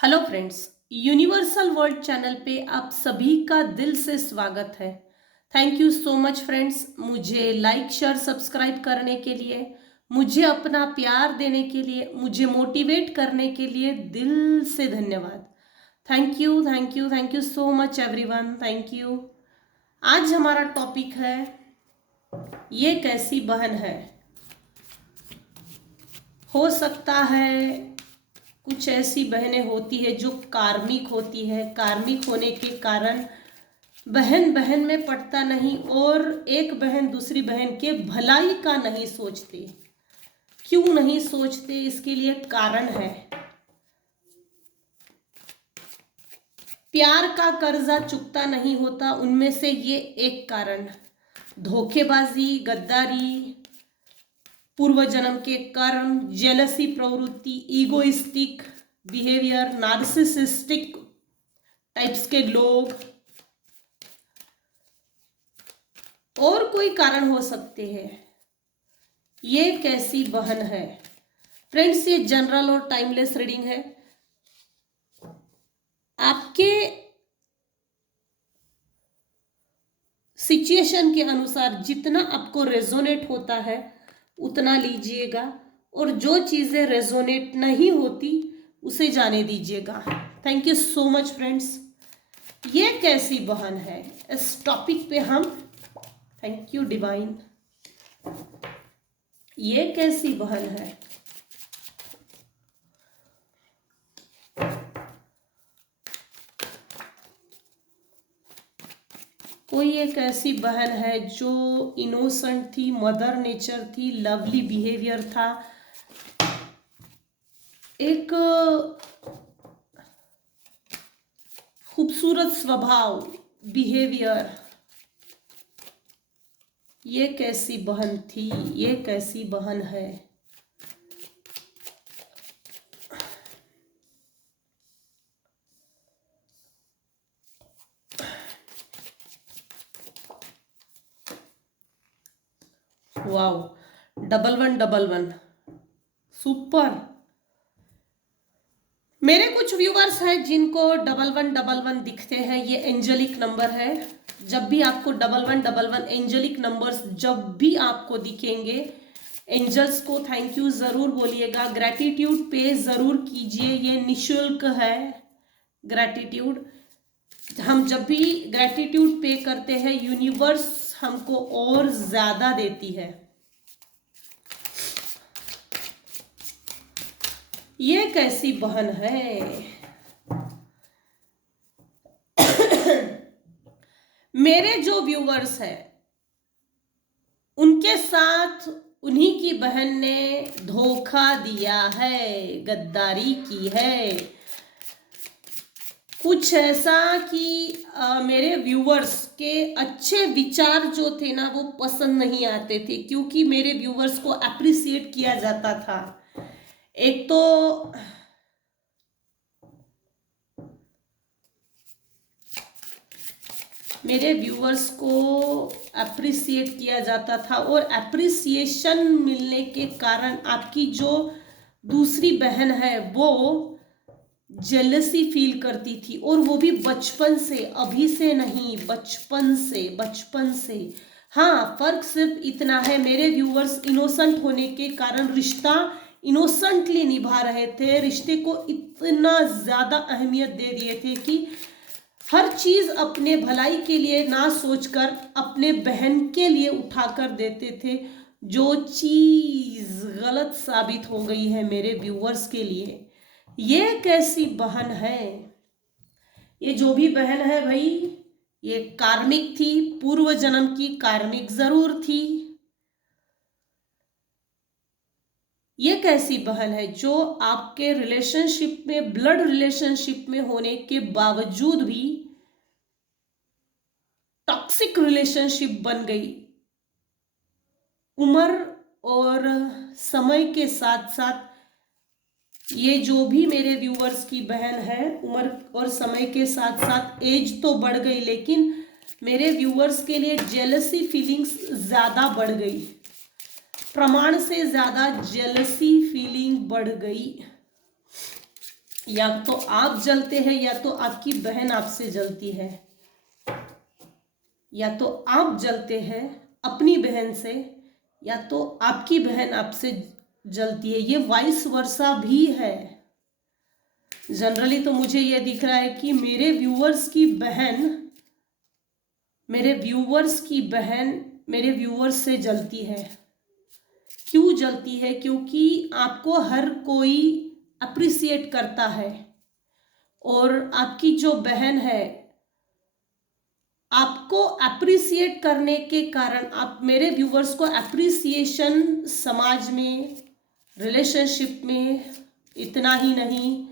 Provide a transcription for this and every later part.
Hello friends, universal world channel पे आप सभी का दिल से स्वागत है। Thank you so much friends, मुझे लाइक शेयर सब्सक्राइब करने के लिए, मुझे अपना प्यार देने के लिए, मुझे मोटिवेट करने के लिए दिल से धन्यवाद। Thank you thank you thank you so much everyone, thank you. आज हमारा टॉपिक है ये कैसी बहन है। हो सकता है कुछ ऐसी बहनें होती है जो कार्मिक होती है। कार्मिक होने के कारण बहन बहन में पड़ता नहीं और एक बहन दूसरी बहन के भलाई का नहीं सोचते। क्यों नहीं सोचते, इसके लिए कारण है। प्यार का कर्जा चुकता नहीं होता, उनमें से ये एक कारण। धोखेबाजी, गद्दारी, पूर्व जन्म के कर्म, जेलसी प्रवृत्ति, ईगोइस्टिक बिहेवियर, नार्सिसिस्टिक टाइप्स के लोग, और कोई कारण हो सकते हैं। ये कैसी बहन है। फ्रेंड्स, ये जनरल और टाइमलेस रीडिंग है। आपके सिचुएशन के अनुसार जितना आपको रेजोनेट होता है उतना लीजिएगा, और जो चीजें रेजोनेट नहीं होती उसे जाने दीजिएगा। Thank you so much friends. ये कैसी बहन है, इस टॉपिक पे हम, थैंक यू डिवाइन। ये कैसी बहन है। कोई एक ऐसी बहन है जो इनोसेंट थी, मदर नेचर थी, लवली बिहेवियर था, एक खूबसूरत स्वभाव, बिहेवियर। ये कैसी बहन थी, ये कैसी बहन है। Wow, double one, super. मेरे कुछ व्यूवर्स हैं जिनको डबल वन दिखते हैं। ये एंजेलिक नंबर है। जब भी आपको डबल वन एंजेलिक नंबर्स जब भी आपको दिखेंगे, एंजल्स को थैंक यू जरूर बोलिएगा, ग्रैटिट्यूड पे जरूर कीजिए। ये निशुल्क है ग्रैटिट्यूड। हम जब भी ग्रैटिट्यूड पे करते हैं, यूनिवर्स हमको और ज्यादा देती है। ये कैसी बहन है। मेरे जो व्यूवर्स हैं उनके साथ उन्हीं की बहन ने धोखा दिया है, गद्दारी की है। कुछ ऐसा कि मेरे व्यूवर्स के अच्छे विचार जो थे ना, वो पसंद नहीं आते थे, क्योंकि मेरे व्यूवर्स को अप्रिसिएट किया जाता था। एक तो मेरे व्यूवर्स को अप्रिसिएट किया जाता था, और अप्रिसिएशन मिलने के कारण आपकी जो दूसरी बहन है वो जेलसी फील करती थी, और वो भी बचपन से, अभी से नहीं, बचपन से। हाँ, फर्क सिर्फ इतना है, मेरे व्यूवर्स इनोसेंट होने के कारण रिश्ता इनोसेंटली निभा रहे थे। रिश्ते को इतना ज्यादा अहमियत दे दिए थे कि हर चीज अपने भलाई के लिए ना सोचकर अपने बहन के लिए उठाकर देते थे, जो चीज गलत साबित हो गई है मेरे व्यूवर्स के लिए। ये कैसी बहन है। ये जो भी बहन है भाई, ये कार्मिक थी, पूर्व जन्म की कार्मिक जरूर थी। ये कैसी बहन है जो आपके रिलेशनशिप में, ब्लड रिलेशनशिप में होने के बावजूद भी टॉक्सिक रिलेशनशिप बन गई। उम्र और समय के साथ साथ, ये जो भी मेरे व्यूवर्स की बहन है, उम्र और समय के साथ साथ एज तो बढ़ गई, लेकिन मेरे व्यूवर्स के लिए जेलसी फीलिंग्स ज्यादा बढ़ गई। प्रमाण से ज्यादा जेलसी फीलिंग बढ़ गई। या तो आप जलते हैं या तो आपकी बहन आपसे जलती है, या तो आप जलते हैं अपनी बहन से या तो आपकी बहन आपसे जलती है। ये वाइस वर्सा भी है। जनरली तो मुझे ये दिख रहा है कि मेरे व्यूअर्स की बहन मेरे व्यूअर्स से जलती है। क्यों जलती है? क्योंकि आपको हर कोई अप्रिसिएट करता है और आपकी जो बहन है आपको अप्रिसिएट करने के कारण, आप मेरे व्यूवर्स को अप्रिसिएशन समाज में, रिलेशनशिप में, इतना ही नहीं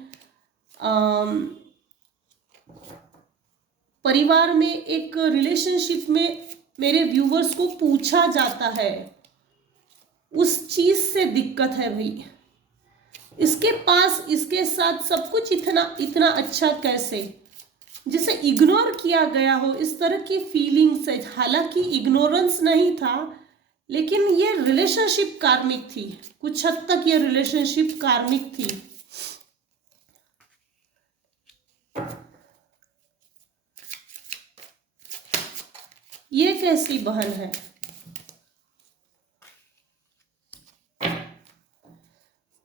परिवार में, एक रिलेशनशिप में मेरे व्यूवर्स को पूछा जाता है। उस चीज से दिक्कत है भाई, इसके पास इसके साथ सब कुछ इतना इतना अच्छा कैसे, जिसे इग्नोर किया गया हो, इस तरह की फीलिंग्स है। हालांकि इग्नोरेंस नहीं था, लेकिन ये रिलेशनशिप कार्मिक थी, कुछ हद तक ये रिलेशनशिप कार्मिक थी। ये कैसी बहन है?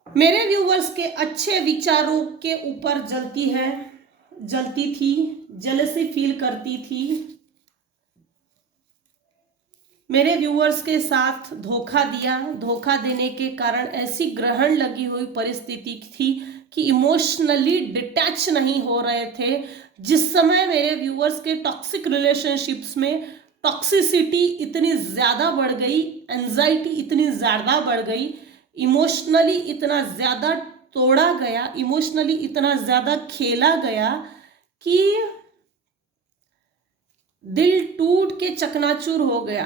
मेरे व्यूवर्स के अच्छे विचारों के ऊपर जलती थी, जेलसी फील करती थी। मेरे व्यूवर्स के साथ धोखा दिया, धोखा देने के कारण ऐसी ग्रहण लगी हुई परिस्थिति थी कि इमोशनली डिटैच नहीं हो रहे थे। जिस समय मेरे व्यूवर्स के टॉक्सिक रिलेशनशिप्स में टॉक्सिसिटी इतनी ज़्यादा बढ़ गई, एंजाइटी इतनी ज़्यादा बढ़ गई, इमोशनली इतना ज़्यादा तोड़ा गया, इमोशनली इतना ज़्यादा खेला गया कि दिल टूट के चकनाचूर हो गया।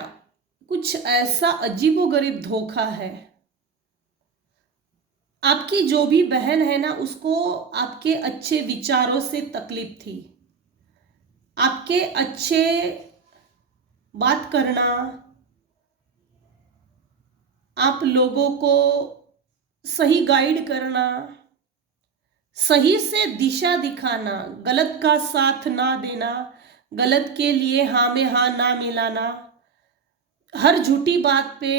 कुछ ऐसा अजीबोगरीब धोखा है। आपकी जो भी बहन है ना, उसको आपके अच्छे विचारों से तकलीफ थी, आपके अच्छे बात करना, आप लोगों को सही गाइड करना, सही से दिशा दिखाना, गलत का साथ ना देना, गलत के लिए हाँ में हाँ ना मिलाना, हर झूठी बात पे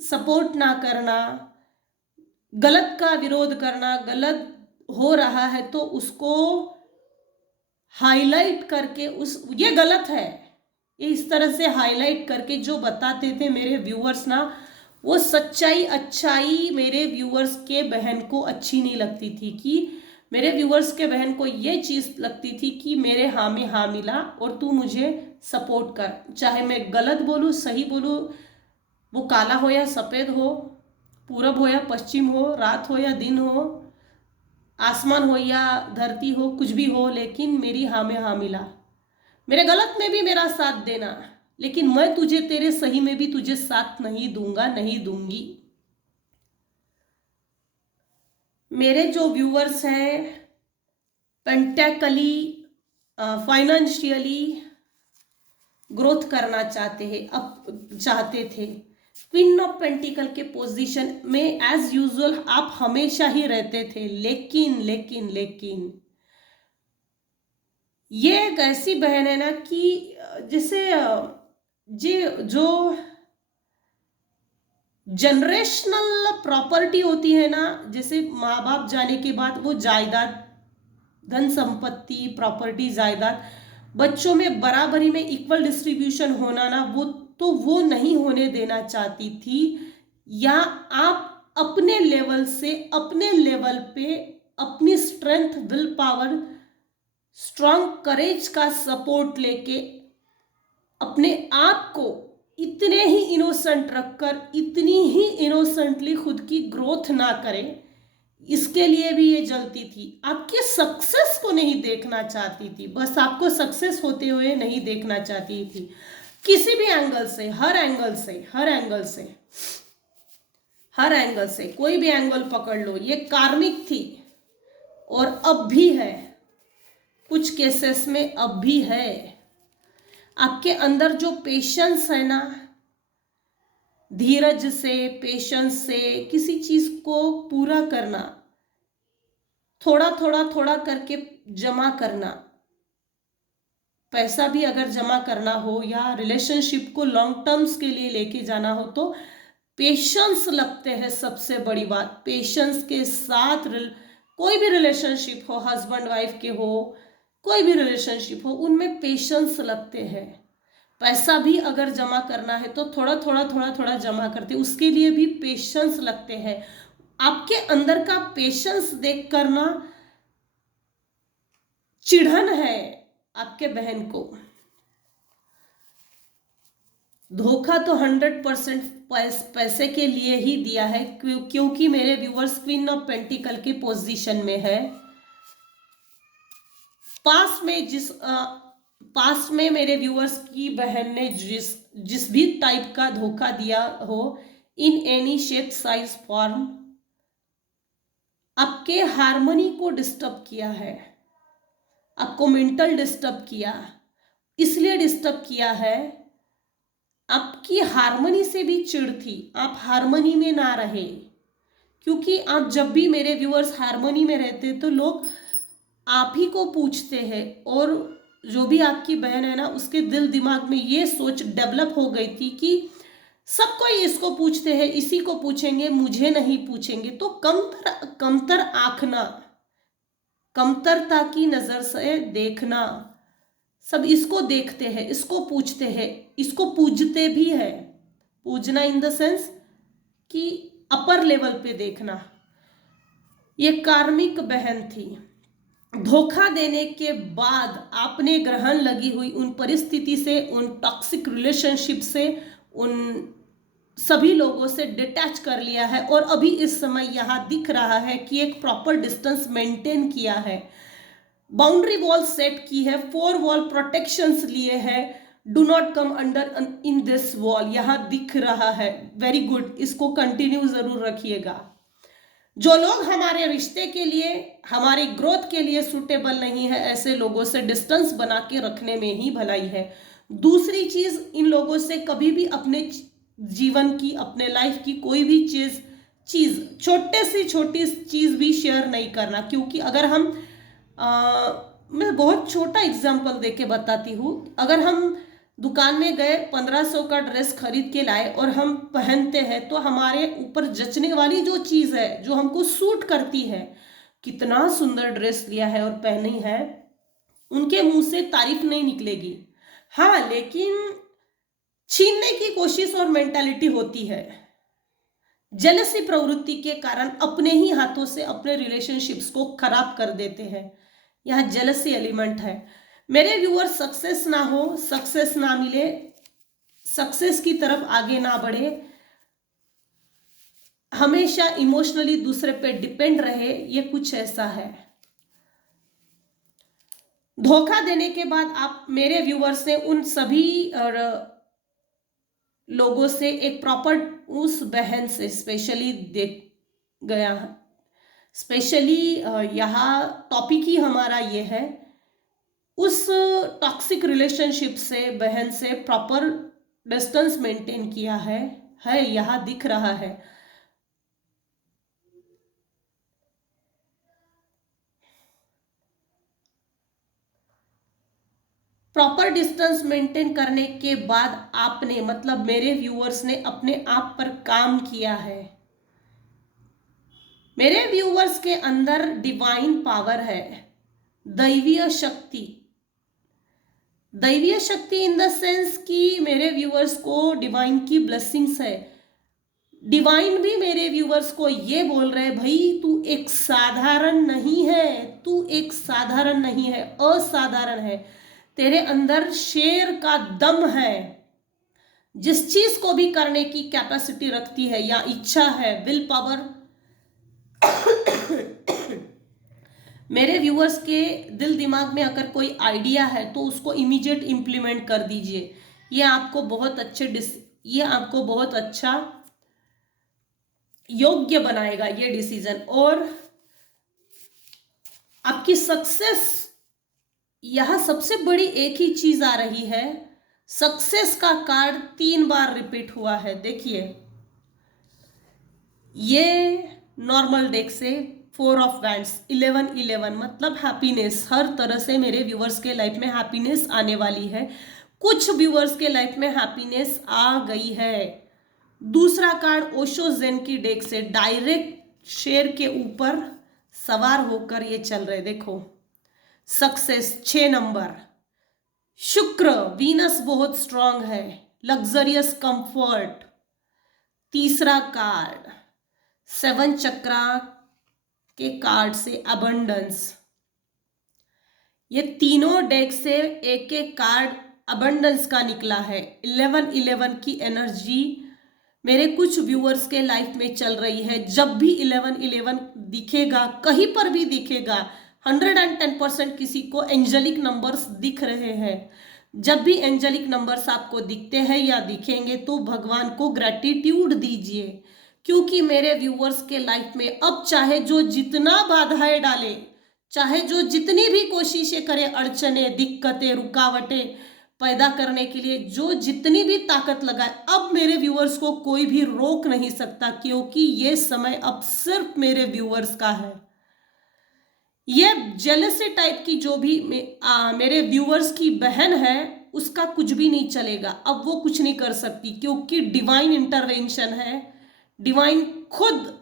सपोर्ट ना करना, गलत का विरोध करना, गलत हो रहा है तो उसको हाईलाइट करके ये गलत है, इस तरह से हाईलाइट करके जो बताते थे मेरे व्यूअर्स ना, वो सच्चाई अच्छाई मेरे व्यूअर्स के बहन को अच्छी नहीं लगती थी। कि मेरे व्यूअर्स के बहन को ये चीज़ लगती थी कि मेरे हाँ में हाँ मिला और तू मुझे सपोर्ट कर, चाहे मैं गलत बोलूँ सही बोलूँ, वो काला हो या सफ़ेद हो, पूरब हो या पश्चिम हो, रात हो या दिन हो, आसमान हो या धरती हो, कुछ भी हो, लेकिन मेरी हाँ में हाँ मिला। मेरे गलत में भी मेरा साथ देना, लेकिन मैं तुझे तेरे सही में भी तुझे साथ नहीं दूंगा, नहीं दूंगी। मेरे जो व्यूअर्स हैं पेंटेकली फाइनेंशियली ग्रोथ करना चाहते थे, क्वीन ऑफ पेंटिकल के पोजीशन में एज यूजुअल आप हमेशा ही रहते थे, लेकिन ये एक ऐसी बहन है ना कि जैसे जो जनरेशनल प्रॉपर्टी होती है ना, जैसे माँ बाप जाने के बाद वो जायदाद, धन संपत्ति, प्रॉपर्टी, जायदाद बच्चों में बराबरी में इक्वल डिस्ट्रीब्यूशन होना ना, वो नहीं होने देना चाहती थी। या आप अपने लेवल पे अपनी स्ट्रेंथ, विल पावर, स्ट्रॉन्ग करेज का सपोर्ट लेके अपने आप को इतने ही इनोसेंट रखकर इतनी ही इनोसेंटली खुद की ग्रोथ ना करें, इसके लिए भी ये जलती थी। आपके सक्सेस को नहीं देखना चाहती थी, बस आपको सक्सेस होते हुए नहीं देखना चाहती थी, किसी भी एंगल से, हर एंगल से कोई भी एंगल पकड़ लो, ये कार्मिक थी और अब भी है, कुछ केसेस में अब भी है। आपके अंदर जो पेशेंस है ना, धीरज से, पेशेंस से किसी चीज को पूरा करना, थोड़ा थोड़ा थोड़ा करके जमा करना। पैसा भी अगर जमा करना हो या रिलेशनशिप को लॉन्ग टर्म्स के लिए लेके जाना हो तो पेशेंस लगते हैं। सबसे बड़ी बात, पेशेंस के साथ कोई भी रिलेशनशिप हो, हस्बैंड वाइफ के हो, कोई भी रिलेशनशिप हो, उनमें पेशेंस लगते हैं। पैसा भी अगर जमा करना है तो थोड़ा थोड़ा थोड़ा थोड़ा जमा करते, उसके लिए भी पेशेंस लगते हैं। आपके अंदर का पेशेंस देख कर ना चिढ़न है आपके बहन को। धोखा तो 100% पैसे के लिए ही दिया है, क्योंकि मेरे व्यूअर्स क्वीन ऑफ पेंटिकल के पोजीशन में है। पास्ट में मेरे व्यूअर्स की बहन ने जिस भी टाइप का धोखा दिया हो, in any shape size form, आपके हार्मनी को डिस्टर्ब किया है, आपको मेंटल डिस्टर्ब किया। इसलिए डिस्टर्ब किया है, आपकी हार्मनी से भी चिढ़ थी, आप हार्मनी में ना रहे। क्योंकि आप जब भी मेरे व्यूअर्स हार्मनी में रहते तो लोग आप ही को पूछते हैं, और जो भी आपकी बहन है ना, उसके दिल दिमाग में ये सोच डेवलप हो गई थी कि सब कोई इसको पूछते हैं, इसी को पूछेंगे, मुझे नहीं पूछेंगे। तो कमतर आंकना, कमतरता की नजर से देखना, सब इसको देखते हैं, इसको पूछते हैं, इसको पूजते भी है। पूजना इन द सेंस कि अपर लेवल पे देखना। ये कार्मिक बहन थी। धोखा देने के बाद आपने ग्रहण लगी हुई उन परिस्थिति से, उन टॉक्सिक रिलेशनशिप से, उन सभी लोगों से डिटैच कर लिया है, और अभी इस समय यहां दिख रहा है कि एक प्रॉपर डिस्टेंस मेंटेन किया है, बाउंड्री वॉल सेट की है, 4 वॉल प्रोटेक्शंस लिए हैं, do not come under in this wall, यहां दिख रहा है। वेरी गुड, इसको कंटिन्यू जरूर रखिएगा। जो लोग हमारे रिश्ते के लिए, हमारी ग्रोथ के लिए सूटेबल नहीं है, ऐसे लोगों से डिस्टेंस बना के रखने में ही भलाई है। दूसरी चीज, इन लोगों से कभी भी अपने जीवन की, अपने लाइफ की कोई भी चीज छोटे से छोटी चीज भी शेयर नहीं करना। क्योंकि अगर हम मैं बहुत छोटा एग्जांपल देके बताती हूँ, अगर हम दुकान में गए, 1500 का ड्रेस खरीद के लाए और हम पहनते हैं, तो हमारे ऊपर जचने वाली जो चीज है, जो हमको सूट करती है, कितना सुंदर ड्रेस लिया है और पहनी है, उनके मुंह से तारीफ नहीं निकलेगी। हाँ, लेकिन छीनने की कोशिश और मेंटालिटी होती है। जेलसी प्रवृत्ति के कारण अपने ही हाथों से अपने रिलेशनशिप्स को खराब कर देते हैं। यह जेलसी एलिमेंट है। मेरे व्यूअर सक्सेस ना हो, सक्सेस ना मिले, सक्सेस की तरफ आगे ना बढ़े, हमेशा इमोशनली दूसरे पे डिपेंड रहे, ये कुछ ऐसा है। धोखा देने के बाद आप, मेरे व्यूअर्स ने उन सभी और लोगों से एक प्रॉपर, उस बहन से स्पेशली देख गया, स्पेशली यहाँ टॉपिक ही हमारा ये है, उस टॉक्सिक रिलेशनशिप से, बहन से प्रॉपर डिस्टेंस मेंटेन किया है यहाँ दिख रहा है। प्रॉपर डिस्टेंस मेंटेन करने के बाद आपने, मतलब मेरे व्यूअर्स ने अपने आप पर काम किया है। मेरे व्यूअर्स के अंदर डिवाइन पावर है, दैवीय शक्ति। दैवीय शक्ति इन द सेंस कि मेरे व्यूअर्स को डिवाइन की ब्लेसिंग्स है। डिवाइन भी मेरे व्यूअर्स को ये बोल रहे, भाई तू एक साधारण नहीं है, तू एक साधारण नहीं है, असाधारण है। तेरे अंदर शेर का दम है, जिस चीज को भी करने की कैपेसिटी रखती है या इच्छा है, विल पावर। मेरे व्यूअर्स के दिल दिमाग में अगर कोई आइडिया है तो उसको इमीडिएट इम्प्लीमेंट कर दीजिए। ये आपको बहुत अच्छा योग्य बनाएगा ये डिसीजन। और आपकी सक्सेस, यह सबसे बड़ी एक ही चीज आ रही है, सक्सेस का कार्ड 3 बार रिपीट हुआ है। देखिए, ये नॉर्मल डेक से 4 ऑफ वैंड्स, 11 मतलब हैप्पीनेस। हर तरह से मेरे व्यूअर्स के लाइफ में हैप्पीनेस आने वाली है। कुछ व्यूअर्स के लाइफ में हैप्पीनेस आ गई है। दूसरा कार्ड ओशो जेन की डेक से डायरेक्ट शेर के ऊपर सवार होकर ये चल रहे, देखो सक्सेस 6 नंबर। शुक्र वीनस बहुत स्ट्रांग है, लग्जरियस कंफर्ट। तीसरा कार्ड 7 चक्रा के कार्ड से अबंडेंस। ये तीनों डेक से एक एक कार्ड अबंडेंस का निकला है। 11 की एनर्जी मेरे कुछ व्यूअर्स के लाइफ में चल रही है। जब भी 11 दिखेगा, कहीं पर भी दिखेगा, 110% किसी को एंजेलिक नंबर्स दिख रहे हैं। जब भी एंजेलिक नंबर्स आपको दिखते हैं या दिखेंगे तो भगवान को ग्रेटिट्यूड दीजिए, क्योंकि मेरे व्यूअर्स के लाइफ में अब चाहे जो जितना बाधाएं डाले, चाहे जो जितनी भी कोशिशें करे, अड़चने, दिक्कतें, रुकावटें पैदा करने के लिए जो जितनी भी ताकत लगाए, अब मेरे व्यूअर्स को कोई भी रोक नहीं सकता, क्योंकि ये समय अब सिर्फ मेरे व्यूअर्स का है। ये जेलसी टाइप की जो भी मेरे व्यूअर्स की बहन है, उसका कुछ भी नहीं चलेगा। अब वो कुछ नहीं कर सकती, क्योंकि डिवाइन इंटरवेंशन है। डिवाइन खुद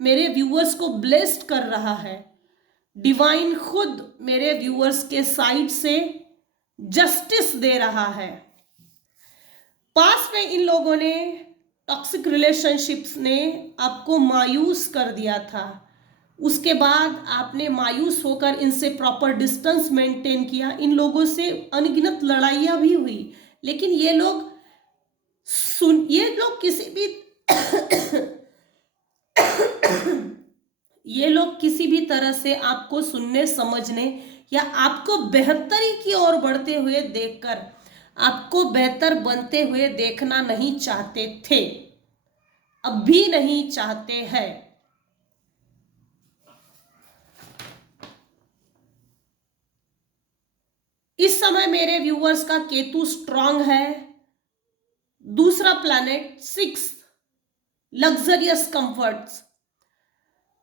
मेरे व्यूअर्स को ब्लेस्ड कर रहा है। डिवाइन खुद मेरे व्यूअर्स के साइड से जस्टिस दे रहा है। पास में इन लोगों ने, टॉक्सिक रिलेशनशिप्स ने आपको मायूस कर दिया था, उसके बाद आपने मायूस होकर इनसे प्रॉपर डिस्टेंस मेंटेन किया। इन लोगों से अनगिनत लड़ाइयां भी हुई, लेकिन ये लोग किसी भी तरह से आपको सुनने, समझने या आपको बेहतरी की ओर बढ़ते हुए देखकर आपको बेहतर बनते हुए देखना नहीं चाहते थे, अब भी नहीं चाहते हैं। इस समय मेरे व्यूअर्स का केतु स्ट्रांग है। दूसरा planet 6 luxurious comforts.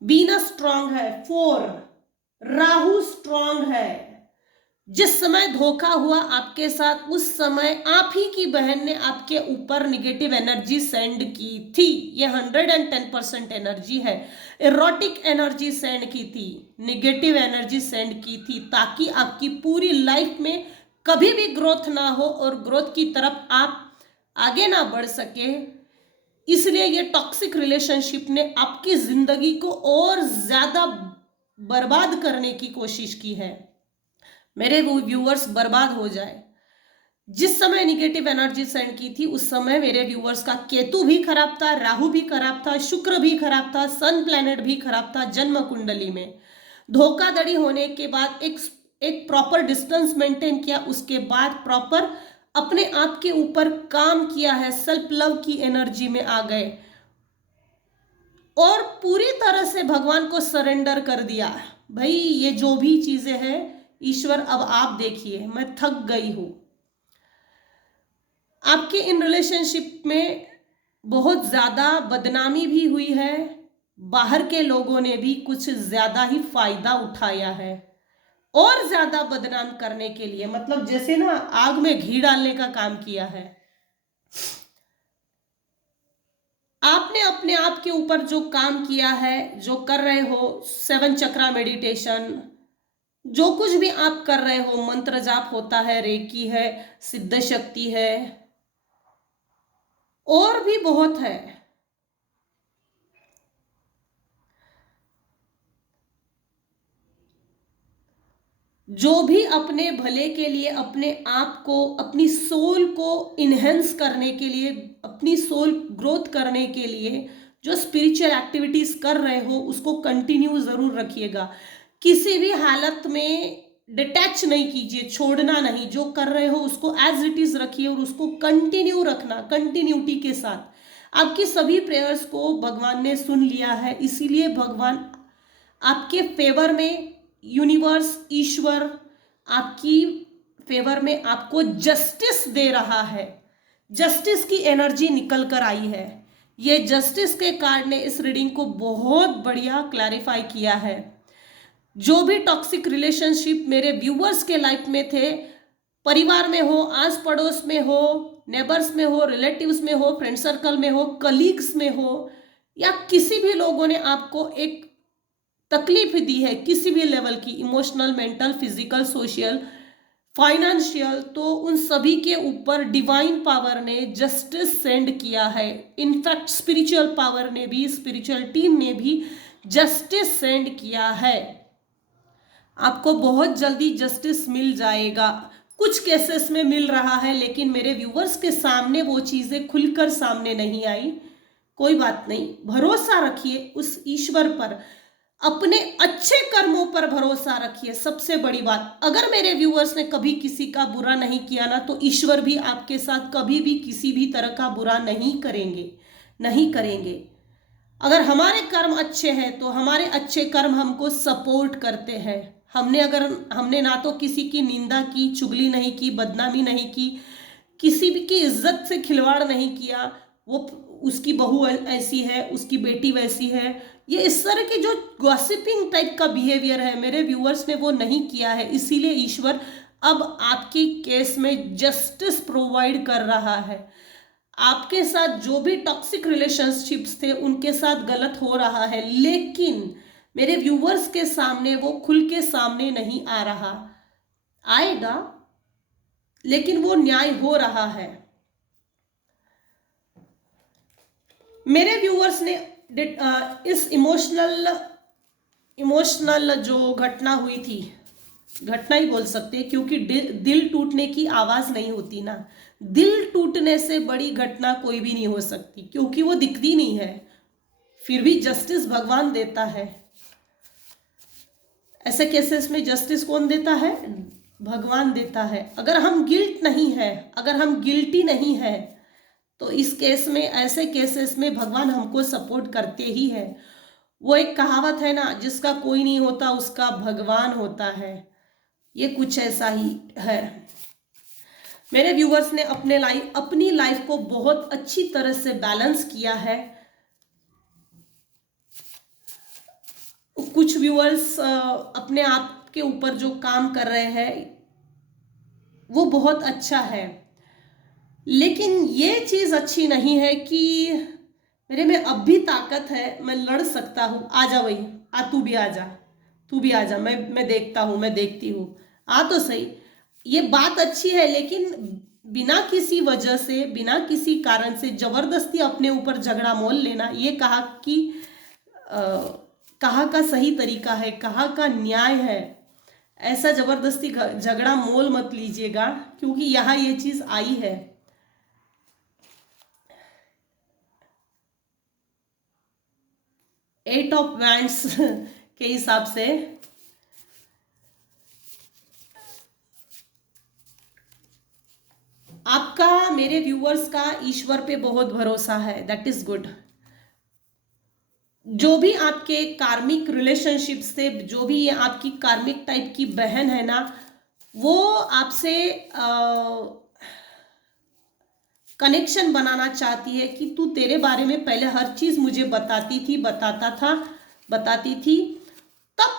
Venus strong है 4, राहु स्ट्रांग है। जिस समय धोखा हुआ आपके साथ, उस समय आप ही की बहन ने आपके ऊपर निगेटिव एनर्जी सेंड की थी। ये 110% एनर्जी है। इरोटिक एनर्जी सेंड की थी, निगेटिव एनर्जी सेंड की थी, ताकि आपकी पूरी लाइफ में कभी भी ग्रोथ ना हो और ग्रोथ की तरफ आप आगे ना बढ़ सके। इसलिए ये टॉक्सिक रिलेशनशिप ने आपकी जिंदगी को और ज्यादा बर्बाद करने की कोशिश की है। मेरे वो व्यूअर्स बर्बाद हो जाए। जिस समय निगेटिव एनर्जी सेंड की थी, उस समय मेरे व्यूअर्स का केतु भी खराब था, राहु भी खराब था, शुक्र भी खराब था, सन प्लैनेट भी खराब था जन्म कुंडली में। धोखाधड़ी होने के बाद एक प्रॉपर डिस्टेंस मेंटेन किया, उसके बाद प्रॉपर अपने आप के ऊपर काम किया है, सेल्फ लव की एनर्जी में आ गए और पूरी तरह से भगवान को सरेंडर कर दिया। भाई ये जो भी चीजें हैं, ईश्वर अब आप देखिए, मैं थक गई हूं। आपके इन रिलेशनशिप में बहुत ज्यादा बदनामी भी हुई है, बाहर के लोगों ने भी कुछ ज्यादा ही फायदा उठाया है और ज्यादा बदनाम करने के लिए, मतलब जैसे ना आग में घी डालने का काम किया है। आपने अपने आप के ऊपर जो काम किया है, जो कर रहे हो, 7 चक्रा मेडिटेशन, जो कुछ भी आप कर रहे हो, मंत्र जाप होता है, रेकी है, सिद्ध शक्ति है, और भी बहुत है। जो भी अपने भले के लिए, अपने आप को, अपनी सोल को इनहेंस करने के लिए, अपनी सोल ग्रोथ करने के लिए जो स्पिरिचुअल एक्टिविटीज कर रहे हो, उसको कंटिन्यू जरूर रखिएगा। किसी भी हालत में डिटैच नहीं कीजिए, छोड़ना नहीं। जो कर रहे हो उसको एज इट इज रखिए और उसको कंटिन्यू रखना, कंटिन्यूटी के साथ। आपकी सभी प्रेयर्स को भगवान ने सुन लिया है, इसीलिए भगवान आपके फेवर में, यूनिवर्स, ईश्वर आपकी फेवर में आपको जस्टिस दे रहा है। जस्टिस की एनर्जी निकल कर आई है। ये जस्टिस के कार्ड ने इस रीडिंग को बहुत बढ़िया क्लैरिफाई किया है। जो भी टॉक्सिक रिलेशनशिप मेरे व्यूअर्स के लाइफ में थे, परिवार में हो, आस पड़ोस में हो, नेबर्स में हो, रिलेटिव्स में हो, फ्रेंड सर्कल में हो, कलीग्स में हो, या किसी भी लोगों ने आपको एक तकलीफ दी है किसी भी लेवल की, emotional, mental, physical, social, financial, तो उन सभी के ऊपर डिवाइन पावर ने जस्टिस सेंड किया है। इनफैक्ट स्पिरिचुअल पावर ने भी, स्पिरिचुअल टीम ने भी जस्टिस सेंड किया है। आपको बहुत जल्दी जस्टिस मिल जाएगा। कुछ केसेस में मिल रहा है, लेकिन मेरे व्यूवर्स के सामने वो चीजें खुलकर सामने नहीं आई। कोई बात नहीं, भरोसा रखिए उस ईश्वर पर, अपने अच्छे कर्मों पर भरोसा रखिए। सबसे बड़ी बात, अगर मेरे व्यूअर्स ने कभी किसी का बुरा नहीं किया ना, तो ईश्वर भी आपके साथ कभी भी किसी भी तरह का बुरा नहीं करेंगे, नहीं करेंगे। अगर हमारे कर्म अच्छे हैं तो हमारे अच्छे कर्म हमको सपोर्ट करते हैं। हमने ना तो किसी की निंदा की, चुगली नहीं की, बदनामी नहीं की, किसी भी की इज्जत से खिलवाड़ नहीं किया, वो उसकी बहू ऐसी है, उसकी बेटी वैसी है, ये इस तरह के जो गॉसिपिंग टाइप का बिहेवियर है, मेरे व्यूअर्स ने वो नहीं किया है। इसीलिए ईश्वर अब आपकी केस में जस्टिस प्रोवाइड कर रहा है। आपके साथ जो भी टॉक्सिक रिलेशनशिप्स थे उनके साथ गलत हो रहा है, लेकिन मेरे व्यूवर्स के सामने वो खुल के सामने नहीं आ रहा, आएगा, लेकिन वो न्याय हो रहा है। मेरे व्यूवर्स ने इस इमोशनल जो घटना हुई थी, घटना ही बोल सकते हैं, क्योंकि दिल टूटने की आवाज नहीं होती ना, दिल टूटने से बड़ी घटना कोई भी नहीं हो सकती, क्योंकि वो दिखती नहीं है, फिर भी जस्टिस भगवान देता है। ऐसे केसेस में जस्टिस कौन देता है? भगवान देता है। अगर हम गिल्ट नहीं है, अगर हम गिल्टी नहीं है, तो इस केस में, ऐसे केसेस में भगवान हमको सपोर्ट करते ही है। वो एक कहावत है ना, जिसका कोई नहीं होता उसका भगवान होता है, ये कुछ ऐसा ही है। मेरे व्यूवर्स ने अपनी लाइफ को बहुत अच्छी तरह से बैलेंस किया है। कुछ व्यूअर्स अपने आप के ऊपर जो काम कर रहे हैं वो बहुत अच्छा है, लेकिन ये चीज अच्छी नहीं है कि मेरे में अब भी ताकत है, मैं लड़ सकता हूं, आ जा भाई, तू भी आ जा, तू भी आ जा, मैं देखता हूं, मैं देखती हूं, आ तो सही। ये बात अच्छी है, लेकिन बिना किसी वजह से, बिना किसी कारण से जबरदस्ती अपने ऊपर झगड़ा मोल लेना, ये कहाँ का सही तरीका है, कहाँ का न्याय है? ऐसा जबरदस्ती झगड़ा मोल मत लीजिएगा, क्योंकि यहाँ ये चीज आई है। एट ऑफ वैंड्स के हिसाब से आपका, मेरे व्यूअर्स का ईश्वर पे बहुत भरोसा है, दैट इज गुड। जो भी आपके कार्मिक रिलेशनशिप्स से, जो भी ये आपकी कार्मिक टाइप की बहन है ना, वो आपसे कनेक्शन बनाना चाहती है कि तू, तेरे बारे में पहले हर चीज मुझे बताती थी, बताती थी, तब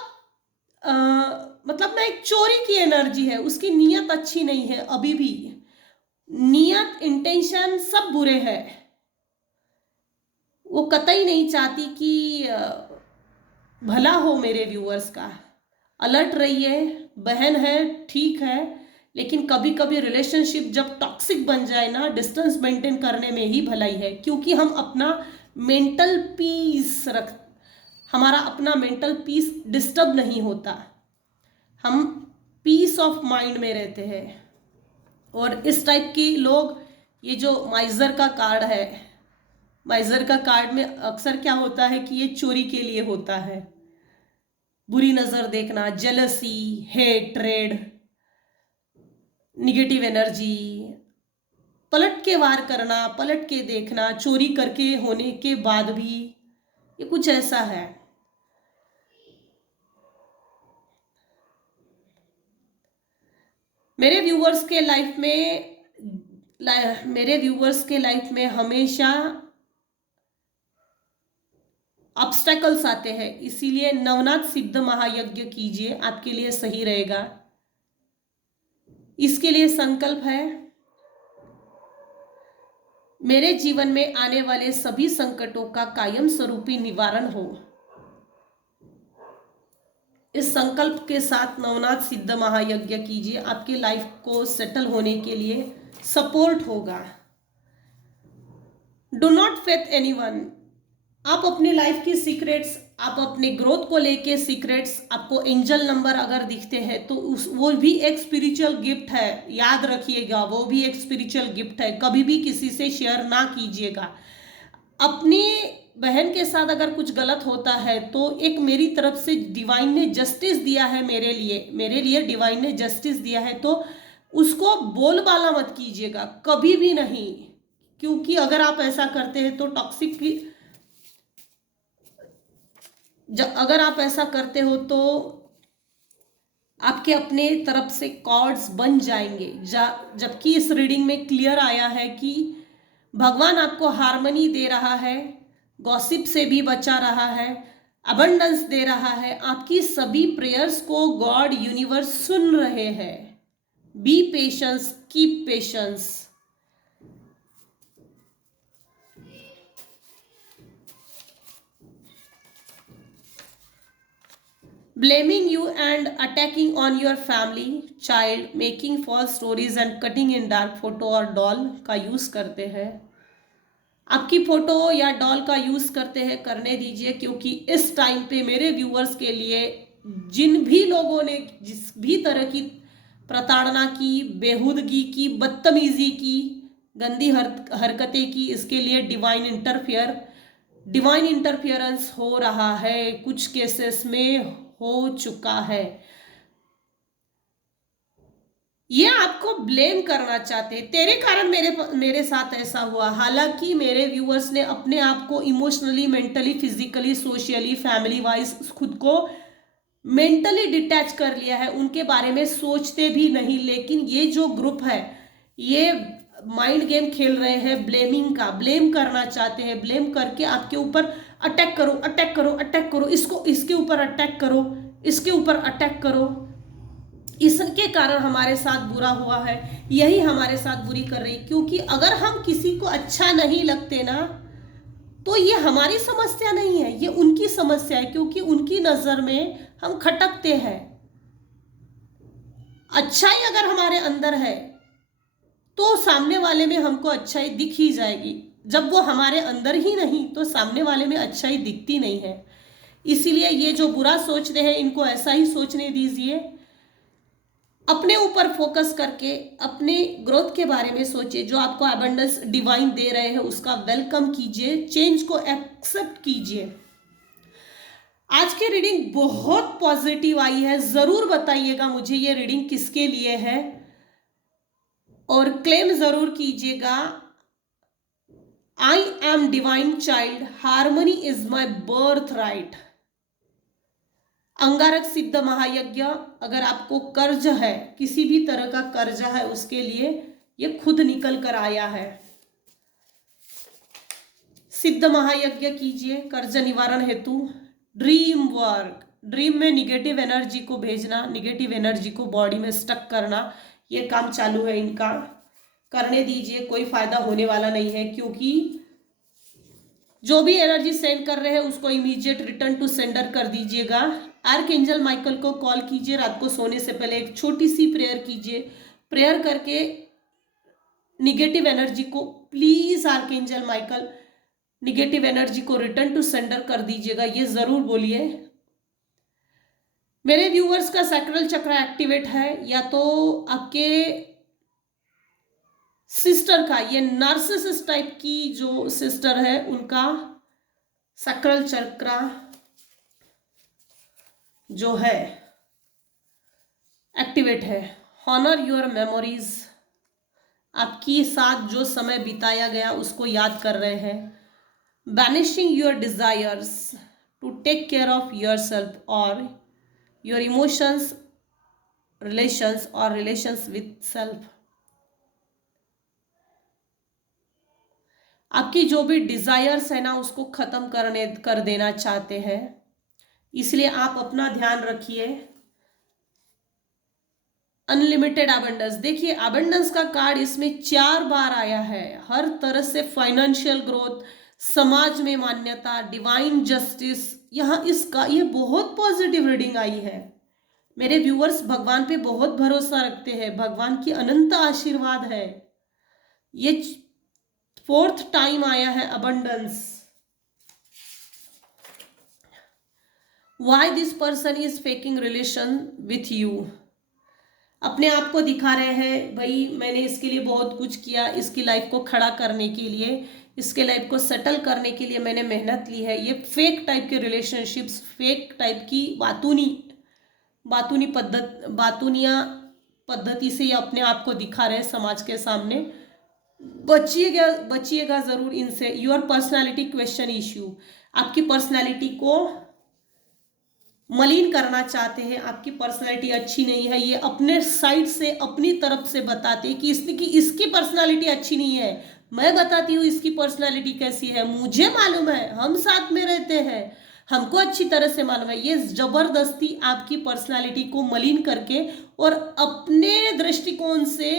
मतलब ना, एक चोरी की एनर्जी है, उसकी नीयत अच्छी नहीं है अभी भी, नीयत, इंटेंशन सब बुरे हैं। वो कतई नहीं चाहती कि भला हो मेरे व्यूअर्स का। अलर्ट रहिए, बहन है ठीक है, लेकिन कभी कभी रिलेशनशिप जब टॉक्सिक बन जाए ना, डिस्टेंस मेंटेन करने में ही भलाई है, क्योंकि हम अपना मेंटल पीस हमारा अपना मेंटल पीस डिस्टर्ब नहीं होता, हम पीस ऑफ माइंड में रहते हैं। और इस टाइप की लोग, ये जो माइजर का कार्ड है, माइजर का कार्ड में अक्सर क्या होता है कि ये चोरी के लिए होता है, बुरी नजर देखना, जेलसी, हेट्रेड, निगेटिव एनर्जी, पलट के वार करना, पलट के देखना, चोरी करके होने के बाद भी, ये कुछ ऐसा है। मेरे व्यूवर्स के लाइफ में हमेशा ऑब्स्टेकल्स आते हैं, इसीलिए नवनाथ सिद्ध महायज्ञ कीजिए, आपके लिए सही रहेगा। इसके लिए संकल्प है, मेरे जीवन में आने वाले सभी संकटों का कायम स्वरूपी निवारण हो। इस संकल्प के साथ नवनाथ सिद्ध महायज्ञ कीजिए, आपके लाइफ को सेटल होने के लिए सपोर्ट होगा। Do not faith anyone. आप अपनी लाइफ की सीक्रेट्स, आप अपने ग्रोथ को लेके सीक्रेट्स, आपको एंजल नंबर अगर दिखते हैं तो वो भी एक स्पिरिचुअल गिफ्ट है, याद रखिएगा, वो भी एक स्पिरिचुअल गिफ्ट है। कभी भी किसी से शेयर ना कीजिएगा। अपनी बहन के साथ अगर कुछ गलत होता है तो एक मेरी तरफ से डिवाइन ने जस्टिस दिया है, मेरे लिए डिवाइन ने जस्टिस दिया है, तो उसको बोलबाला मत कीजिएगा, कभी भी नहीं। क्योंकि अगर आप ऐसा करते हैं तो टॉक्सिक, अगर आप ऐसा करते हो तो आपके अपने तरफ से कॉर्ड्स बन जाएंगे। जबकि इस रीडिंग में क्लियर आया है कि भगवान आपको हार्मनी दे रहा है, गॉसिप से भी बचा रहा है, अबंडेंस दे रहा है। आपकी सभी प्रेयर्स को गॉड यूनिवर्स सुन रहे हैं। B patience, keep patience. Blaming you and attacking on your family, child, making false stories and cutting in dark photo और डॉल का यूज़ करते हैं। आपकी फोटो या डॉल का यूज़ करते हैं, करने दीजिए, क्योंकि इस टाइम पे मेरे व्यूअर्स के लिए जिन भी लोगों ने जिस भी तरह की प्रताड़ना की, बेहूदगी की, बदतमीजी की, गंदी हरकतें की, इसके लिए डिवाइन इंटरफियरेंस हो रहा है, कुछ केसेस में हो चुका है। ये आपको ब्लेम करना चाहते, तेरे कारण मेरे साथ ऐसा हुआ। हालांकि मेरे व्यूअर्स ने अपने आप को emotionally, mentally, physically, socially, family wise खुद को मेंटली डिटैच कर लिया है, उनके बारे में सोचते भी नहीं। लेकिन ये जो ग्रुप है, ये माइंड गेम खेल रहे हैं, ब्लेमिंग का, ब्लेम करना चाहते हैं। ब्लेम करके आपके ऊपर अटैक करो, अटैक करो, अटैक करो, इसके ऊपर अटैक करो, इसके ऊपर अटैक करो। इसके कारण हमारे साथ बुरा हुआ है, यही हमारे साथ बुरी कर रही। क्योंकि अगर हम किसी को अच्छा नहीं लगते ना, तो ये हमारी समस्या नहीं है, ये उनकी समस्या है। क्योंकि उनकी नजर में हम खटकते हैं। अच्छाई अगर हमारे अंदर है तो सामने वाले में हमको अच्छाई दिख ही जाएगी। जब वो हमारे अंदर ही नहीं तो सामने वाले में अच्छाई दिखती नहीं है। इसीलिए ये जो बुरा सोच रहे हैं, इनको ऐसा ही सोचने दीजिए। अपने ऊपर फोकस करके अपने ग्रोथ के बारे में सोचिए। जो आपको अबंडेंस डिवाइन दे रहे हैं उसका वेलकम कीजिए, चेंज को एक्सेप्ट कीजिए। आज की रीडिंग बहुत पॉजिटिव आई है। जरूर बताइएगा मुझे ये रीडिंग किसके लिए है, और क्लेम जरूर कीजिएगा, I am divine child, harmony is my birthright. अंगारक सिद्ध महायज्ञ, अगर आपको कर्ज है, किसी भी तरह का कर्ज है, उसके लिए ये खुद निकल कर आया है। सिद्ध महायज्ञ कीजिए कर्ज निवारण हेतु। ड्रीम वर्क, ड्रीम में निगेटिव एनर्जी को भेजना, निगेटिव एनर्जी को बॉडी में स्टक करना, ये काम चालू है इनका, करने दीजिए। कोई फायदा होने वाला नहीं है, क्योंकि जो भी एनर्जी सेंड कर रहे हैं उसको इमीडिएट रिटर्न टू सेंडर कर दीजिएगा। आर्कएंजल माइकल को कॉल कीजिए, रात को सोने से पहले एक छोटी सी प्रेयर कीजिए। प्रेयर करके निगेटिव एनर्जी को, please archangel Michael, negative energy को रिटर्न टू सेंडर कर दीजिएगा, ये जरूर बोलिए। मेरे व्यूअर्स का सैक्रल चक्र एक्टिवेट है, या तो आपके सिस्टर का, ये नार्सिसिस्ट टाइप की जो सिस्टर है उनका सैक्रल चक्र जो है एक्टिवेट है। हॉनर योर मेमोरीज, आपकी साथ जो समय बिताया गया उसको याद कर रहे हैं। Banishing your desires to take care of your self और योर इमोशंस, रिलेशंस और रिलेशंस विथ सेल्फ। आपकी जो भी डिजायर्स है ना उसको खत्म कर देना चाहते हैं, इसलिए आप अपना ध्यान रखिए। अनलिमिटेड अबंडेंस, देखिए अबंडेंस का कार्ड इसमें 4 बार आया है। हर तरह से फाइनेंशियल ग्रोथ, समाज में मान्यता, डिवाइन जस्टिस, यहाँ इसका ये बहुत पॉजिटिव रीडिंग आई है। मेरे व्यूअर्स भगवान पे बहुत भरोसा रखते हैं, भगवान की अनंत आशीर्वाद है। ये 4th टाइम आया है abundance. Why this person is faking relation with you, अपने आप को दिखा रहे हैं भाई मैंने इसके लिए बहुत कुछ किया, इसकी लाइफ को खड़ा करने के लिए, इसके लाइफ को सेटल करने के लिए मैंने मेहनत ली है। ये फेक टाइप के रिलेशनशिप्स, फेक टाइप की बातूनिया पद्धति से ये अपने आप को दिखा रहे हैं समाज के सामने। बचिएगा जरूर इनसे। योर पर्सनालिटी क्वेश्चन इश्यू, आपकी पर्सनालिटी को मलिन करना चाहते हैं, आपकी पर्सनालिटी अच्छी नहीं है, ये अपने साइड से अपनी तरफ से बताते हैं कि इसकी पर्सनालिटी अच्छी नहीं है। मैं बताती हूँ इसकी पर्सनालिटी कैसी है, मुझे मालूम है, हम साथ में रहते हैं, हमको अच्छी तरह से मालूम है। ये जबरदस्ती आपकी पर्सनालिटी को मलिन करके और अपने दृष्टिकोण से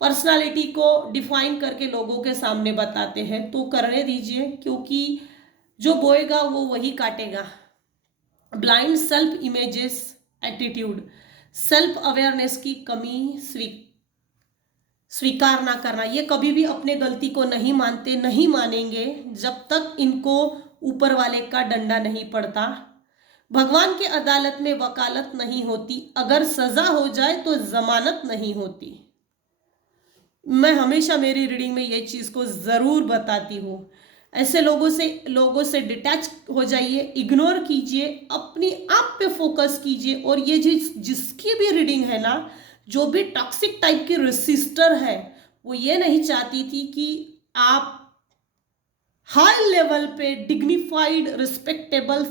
पर्सनालिटी को डिफाइन करके लोगों के सामने बताते हैं। तो करने दीजिए, क्योंकि जो बोएगा वो वही काटेगा। Blind self images attitude, self awareness की कमी स्वीकार ना करना, ये कभी भी अपने गलती को नहीं मानते, नहीं मानेंगे जब तक इनको ऊपर वाले का डंडा नहीं पड़ता। भगवान के अदालत में वकालत नहीं होती, अगर सजा हो जाए तो जमानत नहीं होती। मैं हमेशा मेरी रीडिंग में ये चीज को जरूर बताती हूँ। ऐसे लोगों से डिटैच हो जाइए, इग्नोर कीजिए, अपनी आप पे फोकस कीजिए। और ये जिसकी भी रीडिंग है ना, जो भी टॉक्सिक टाइप की रेसिस्टर है, वो ये नहीं चाहती थी कि आप हाई लेवल पे डिग्निफाइड रिस्पेक्टेबल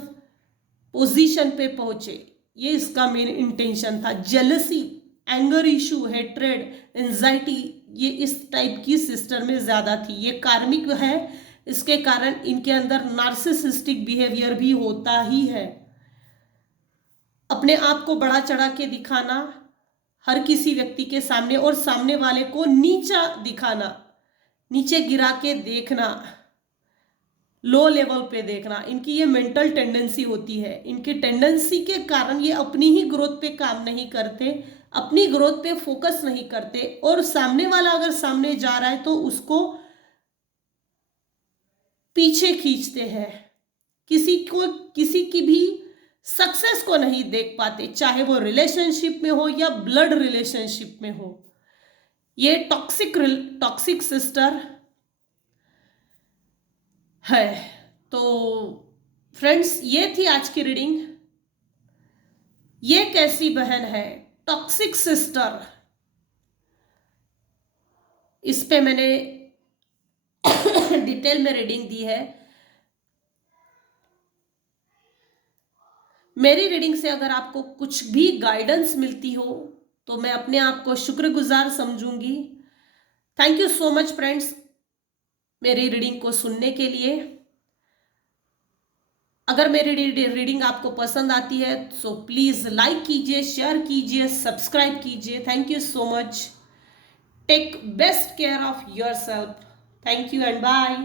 पोजीशन पे पहुंचे। ये इसका मेन इंटेंशन था। Jealousy, anger issue, hatred, anxiety, ये इस टाइप की सिस्टर में ज्यादा थी। ये कार्मिक है, इसके कारण इनके अंदर नार्सिसिस्टिक बिहेवियर भी होता ही है। अपने आप को बड़ा चढ़ा के दिखाना हर किसी व्यक्ति के सामने, और सामने वाले को नीचा दिखाना, नीचे गिरा के देखना, लो लेवल पे देखना, इनकी ये मेंटल टेंडेंसी होती है। इनकी टेंडेंसी के कारण ये अपनी ही ग्रोथ पे काम नहीं करते, अपनी ग्रोथ पे फोकस नहीं करते, और सामने वाला अगर सामने जा रहा है तो उसको पीछे खींचते हैं। किसी की भी सक्सेस को नहीं देख पाते, चाहे वो रिलेशनशिप में हो या ब्लड रिलेशनशिप में हो। ये टॉक्सिक सिस्टर है। तो फ्रेंड्स, ये थी आज की रीडिंग। ये कैसी बहन है, टॉक्सिक सिस्टर, इस पे मैंने डिटेल में रीडिंग दी है। मेरी रीडिंग से अगर आपको कुछ भी गाइडेंस मिलती हो तो मैं अपने आप को शुक्रगुजार समझूंगी। Thank you so much friends, मेरी रीडिंग को सुनने के लिए। अगर मेरी रीडिंग आपको पसंद आती है तो प्लीज लाइक कीजिए, शेयर कीजिए, सब्सक्राइब कीजिए। Thank you so much. Take best care of yourself. Thank you and bye.